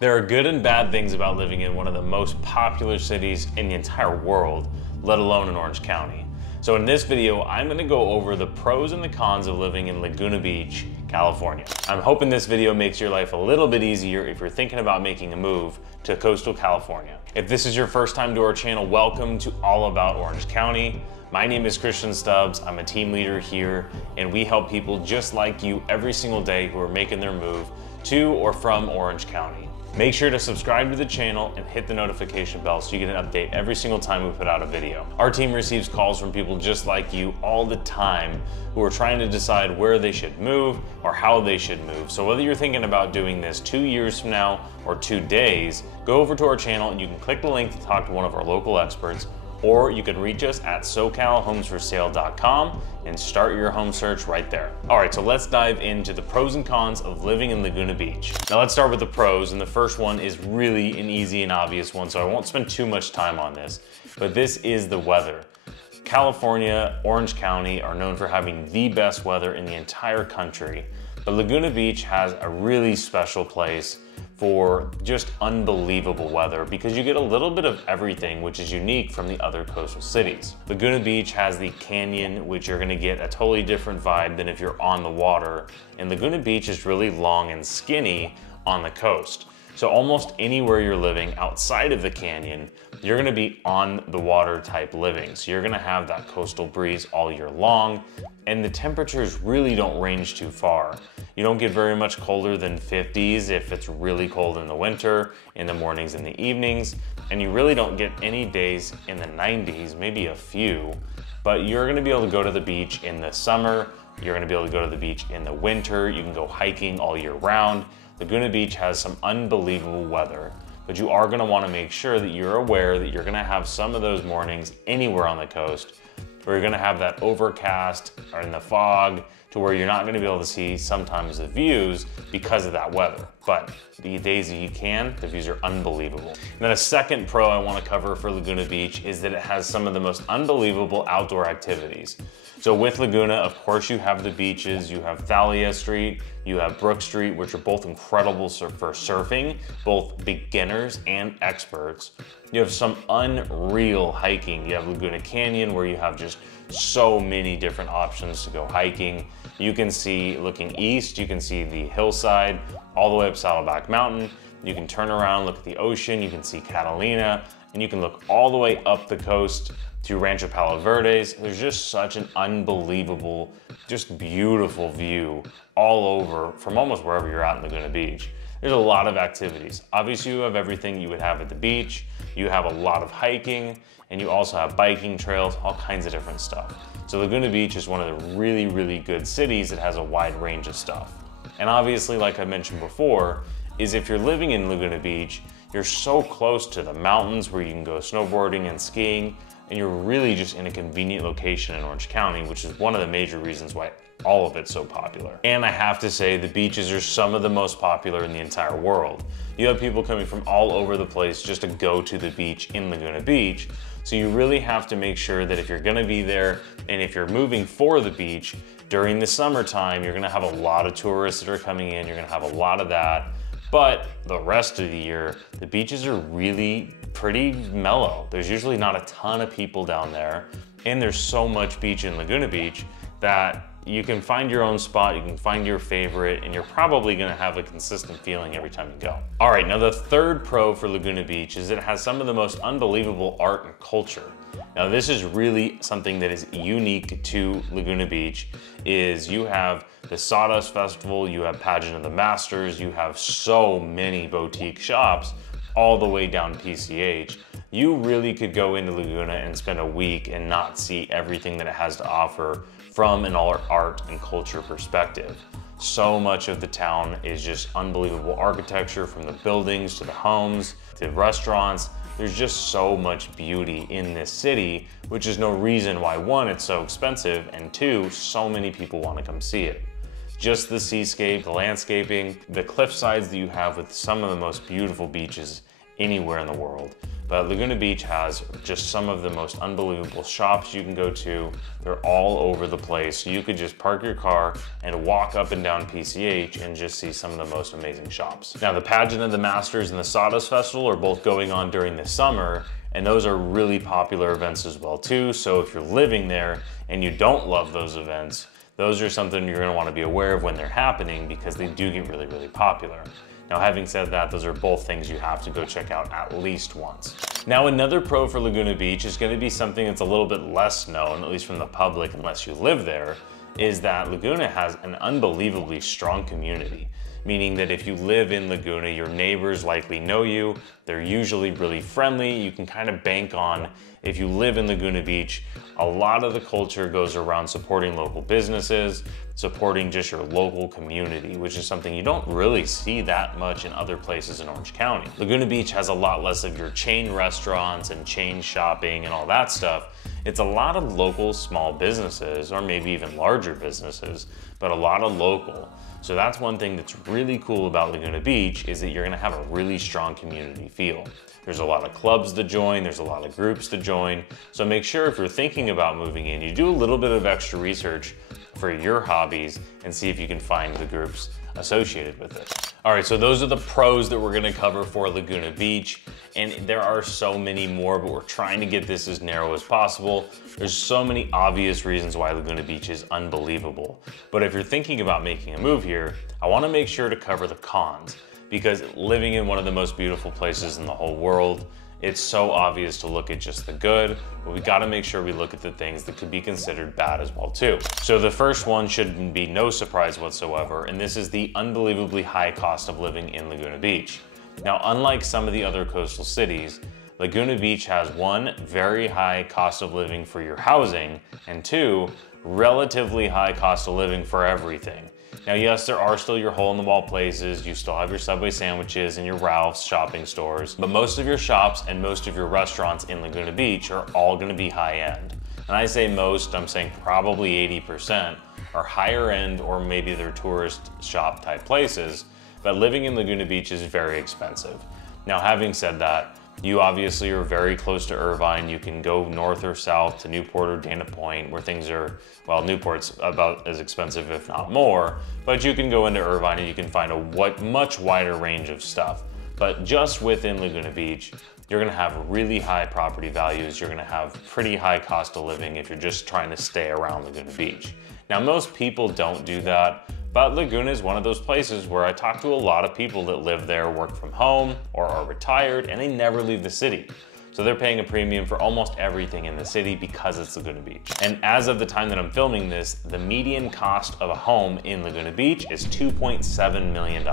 There are good and bad things about living in one of the most popular cities in the entire world, let alone in Orange County. So in this video, I'm going to go over the pros and the cons of living in Laguna Beach, California. I'm hoping this video makes your life a little bit easier if you're thinking about making a move to coastal California. If this is your first time to our channel, welcome to All About Orange County. My name is Christian Stubbs. I'm a team leader here, and we help people just like you every single day who are making their move to or from Orange County. Make sure to subscribe to the channel and hit the notification bell so you get an update every single time we put out a video. Our team receives calls from people just like you all the time who are trying to decide where they should move or how they should move. So whether you're thinking about doing this 2 years from now or 2 days, go over to our channel and you can click the link to talk to one of our local experts, or you can reach us at socalhomesforsale.com and start your home search right there. All right, so let's dive into the pros and cons of living in Laguna Beach. Now let's start with the pros, and the first one is really an easy and obvious one, so I won't spend too much time on this, but this is the weather. California, Orange County are known for having the best weather in the entire country, but Laguna Beach has a really special place for just unbelievable weather because you get a little bit of everything, which is unique from the other coastal cities. Laguna Beach has the canyon, which you're gonna get a totally different vibe than if you're on the water. And Laguna Beach is really long and skinny on the coast. So almost anywhere you're living outside of the canyon, you're gonna be on the water type living. So you're gonna have that coastal breeze all year long, and the temperatures really don't range too far. You don't get very much colder than 50s if it's really cold in the winter, in the mornings and the evenings, and you really don't get any days in the 90s, maybe a few, but you're gonna be able to go to the beach in the summer, you're gonna be able to go to the beach in the winter, you can go hiking all year round. Laguna Beach has some unbelievable weather, but you are gonna wanna make sure that you're aware that you're gonna have some of those mornings anywhere on the coast where you're gonna have that overcast or in the fog to where you're not gonna be able to see sometimes the views because of that weather. But the days that you can, the views are unbelievable. And then a second pro I wanna cover for Laguna Beach is that it has some of the most unbelievable outdoor activities. So with Laguna, of course, you have the beaches, you have Thalia Street, you have Brook Street, which are both incredible for surfing, both beginners and experts. You have some unreal hiking. You have Laguna Canyon, where you have just so many different options to go hiking. You can see, looking east, you can see the hillside all the way up Saddleback Mountain. You can turn around, look at the ocean, you can see Catalina, and you can look all the way up the coast to Rancho Palo Verdes. There's just such an unbelievable, just beautiful view all over from almost wherever you're at in Laguna Beach. There's a lot of activities. Obviously, you have everything you would have at the beach. You have a lot of hiking, and you also have biking trails, all kinds of different stuff. So Laguna Beach is one of the really, really good cities that has a wide range of stuff. And obviously, like I mentioned before, is if you're living in Laguna Beach, you're so close to the mountains where you can go snowboarding and skiing, and you're really just in a convenient location in Orange County, which is one of the major reasons why all of it's so popular. And I have to say, the beaches are some of the most popular in the entire world. You have people coming from all over the place just to go to the beach in Laguna Beach. So you really have to make sure that if you're gonna be there, and if you're moving for the beach, during the summertime, you're gonna have a lot of tourists that are coming in, you're gonna have a lot of that. But the rest of the year, the beaches are really pretty mellow. There's usually not a ton of people down there, and there's so much beach in Laguna Beach that you can find your own spot, you can find your favorite, and you're probably gonna have a consistent feeling every time you go. All right, now the third pro for Laguna Beach is it has some of the most unbelievable art and culture. Now this is really something that is unique to Laguna Beach, is you have the Sawdust Festival, you have Pageant of the Masters, you have so many boutique shops all the way down PCH. You really could go into Laguna and spend a week and not see everything that it has to offer from an art and culture perspective. So much of the town is just unbelievable architecture, from the buildings to the homes to restaurants. There's just so much beauty in this city, which is no reason why, one, it's so expensive, and two, so many people want to come see it. Just the seascape, the landscaping, the cliff sides that you have with some of the most beautiful beaches anywhere in the world. But Laguna Beach has just some of the most unbelievable shops you can go to. They're all over the place. You could just park your car and walk up and down PCH and just see some of the most amazing shops. Now, the Pageant of the Masters and the Sawdust Festival are both going on during the summer, and those are really popular events as well too. So if you're living there and you don't love those events, those are something you're gonna wanna be aware of when they're happening, because they do get really, really popular. Now, having said that, those are both things you have to go check out at least once. Now, another pro for Laguna Beach is going to be something that's a little bit less known, at least from the public, unless you live there, is that Laguna has an unbelievably strong community. Meaning that if you live in Laguna, your neighbors likely know you. They're usually really friendly. You can kind of bank on, if you live in Laguna Beach, a lot of the culture goes around supporting local businesses, supporting just your local community, which is something you don't really see that much in other places in Orange County. Laguna Beach has a lot less of your chain restaurants and chain shopping and all that stuff. It's a lot of local small businesses, or maybe even larger businesses, but a lot of local. So that's one thing that's really cool about Laguna Beach, is that you're gonna have a really strong community feel. There's a lot of clubs to join, there's a lot of groups to join. So make sure if you're thinking about moving in, you do a little bit of extra research for your hobbies and see if you can find the groups associated with it. All right, so those are the pros that we're gonna cover for Laguna Beach. And there are so many more, but we're trying to get this as narrow as possible. There's so many obvious reasons why Laguna Beach is unbelievable. But if you're thinking about making a move here, I wanna make sure to cover the cons, because living in one of the most beautiful places in the whole world, it's so obvious to look at just the good, but we gotta make sure we look at the things that could be considered bad as well too. So the first one should be no surprise whatsoever, and this is the unbelievably high cost of living in Laguna Beach. Now, unlike some of the other coastal cities, Laguna Beach has one, very high cost of living for your housing, and two, relatively high cost of living for everything. Now, yes, there are still your hole-in-the-wall places, you still have your Subway sandwiches and your Ralph's shopping stores, but most of your shops and most of your restaurants in Laguna Beach are all gonna be high-end. And I say most, I'm saying probably 80% are higher end, or maybe they're tourist shop type places, but living in Laguna Beach is very expensive. Now, having said that, you obviously are very close to Irvine. You can go north or south to Newport or Dana Point, where things are, well, Newport's about as expensive, if not more, but you can go into Irvine and you can find a much wider range of stuff. But just within Laguna Beach, you're gonna have really high property values. You're gonna have pretty high cost of living if you're just trying to stay around Laguna Beach. Now, most people don't do that, but Laguna is one of those places where I talk to a lot of people that live there, work from home, or are retired, and they never leave the city. So they're paying a premium for almost everything in the city because it's Laguna Beach. And as of the time that I'm filming this, the median cost of a home in Laguna Beach is $2.7 million.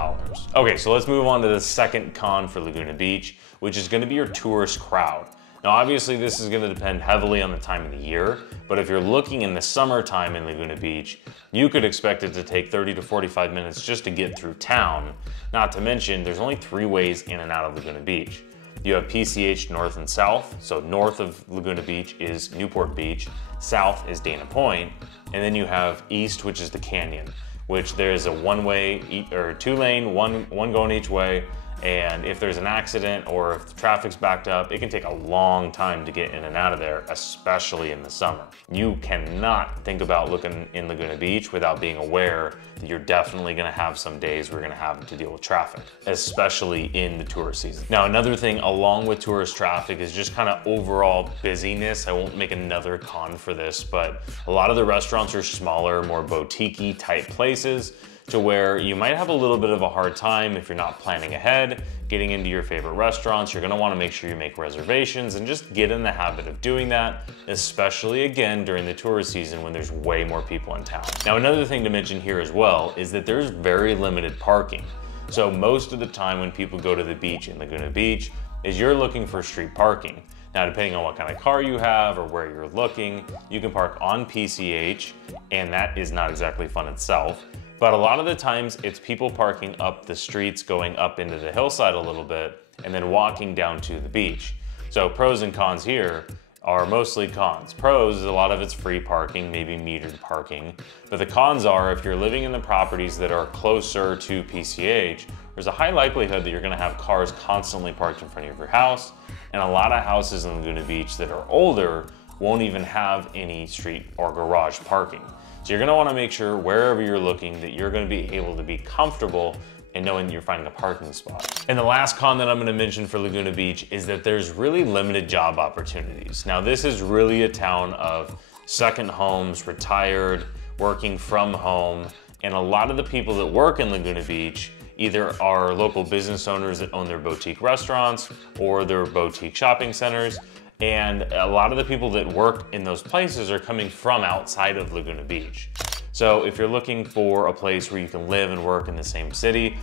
Okay, so let's move on to the second con for Laguna Beach, which is gonna be your tourist crowd. Now, obviously, this is gonna depend heavily on the time of the year, but if you're looking in the summertime in Laguna Beach, you could expect it to take 30 to 45 minutes just to get through town. Not to mention, there's only 3 ways in and out of Laguna Beach. You have PCH north and south, so north of Laguna Beach is Newport Beach, south is Dana Point, and then you have east, which is the canyon, which there is a one-way or 2-lane, one going each way. And if there's an accident or if the traffic's backed up, it can take a long time to get in and out of there, especially in the summer. You cannot think about looking in Laguna Beach without being aware that you're definitely gonna have some days where you're gonna have to deal with traffic, especially in the tourist season. Now, another thing along with tourist traffic is just kind of overall busyness. I won't make another con for this, but a lot of the restaurants are smaller, more boutique-y type places, to where you might have a little bit of a hard time if you're not planning ahead, getting into your favorite restaurants. You're gonna wanna make sure you make reservations and just get in the habit of doing that, especially again during the tourist season when there's way more people in town. Now, another thing to mention here as well is that there's very limited parking. So most of the time when people go to the beach in Laguna Beach is you're looking for street parking. Now, depending on what kind of car you have or where you're looking, you can park on PCH, and that is not exactly fun itself. But a lot of the times it's people parking up the streets, going up into the hillside a little bit, and then walking down to the beach. So pros and cons here are mostly cons. Pros is a lot of it's free parking, maybe metered parking. But the cons are if you're living in the properties that are closer to PCH, there's a high likelihood that you're gonna have cars constantly parked in front of your house, and a lot of houses in Laguna Beach that are older won't even have any street or garage parking. So you're gonna wanna make sure wherever you're looking that you're gonna be able to be comfortable and knowing that you're finding a parking spot. And the last con that I'm gonna mention for Laguna Beach is that there's really limited job opportunities. Now this is really a town of second homes, retired, working from home, and a lot of the people that work in Laguna Beach either are local business owners that own their boutique restaurants or their boutique shopping centers. And a lot of the people that work in those places are coming from outside of Laguna Beach. So if you're looking for a place where you can live and work in the same city,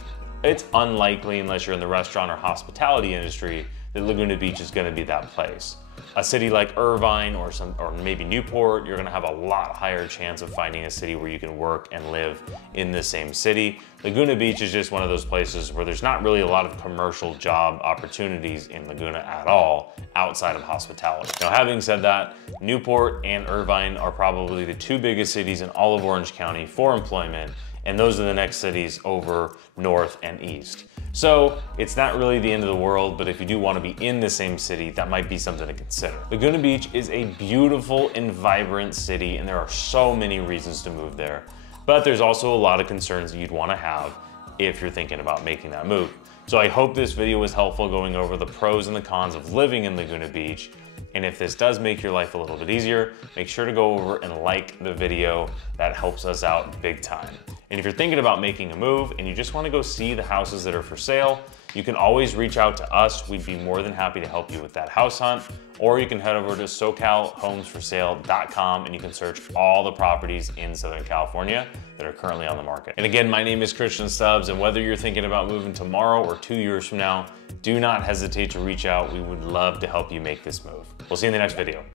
it's unlikely, unless you're in the restaurant or hospitality industry, that Laguna Beach is gonna be that place. A city like Irvine or maybe Newport, you're gonna have a lot higher chance of finding a city where you can work and live in the same city. Laguna Beach is just one of those places where there's not really a lot of commercial job opportunities in Laguna at all, outside of hospitality. Now, having said that, Newport and Irvine are probably the two biggest cities in all of Orange County for employment, and those are the next cities over north and east. So it's not really the end of the world, but if you do want to be in the same city, that might be something to consider. Laguna Beach is a beautiful and vibrant city, and there are so many reasons to move there. But there's also a lot of concerns that you'd want to have if you're thinking about making that move. So I hope this video was helpful going over the pros and the cons of living in Laguna Beach. And if this does make your life a little bit easier, make sure to go over and like the video. That helps us out big time. And if you're thinking about making a move and you just want to go see the houses that are for sale, you can always reach out to us. We'd be more than happy to help you with that house hunt. Or you can head over to SoCalHomesForSale.com and you can search all the properties in Southern California that are currently on the market. And again, my name is Christian Stubbs, and whether you're thinking about moving tomorrow or 2 years from now, do not hesitate to reach out. We would love to help you make this move. We'll see you in the next video.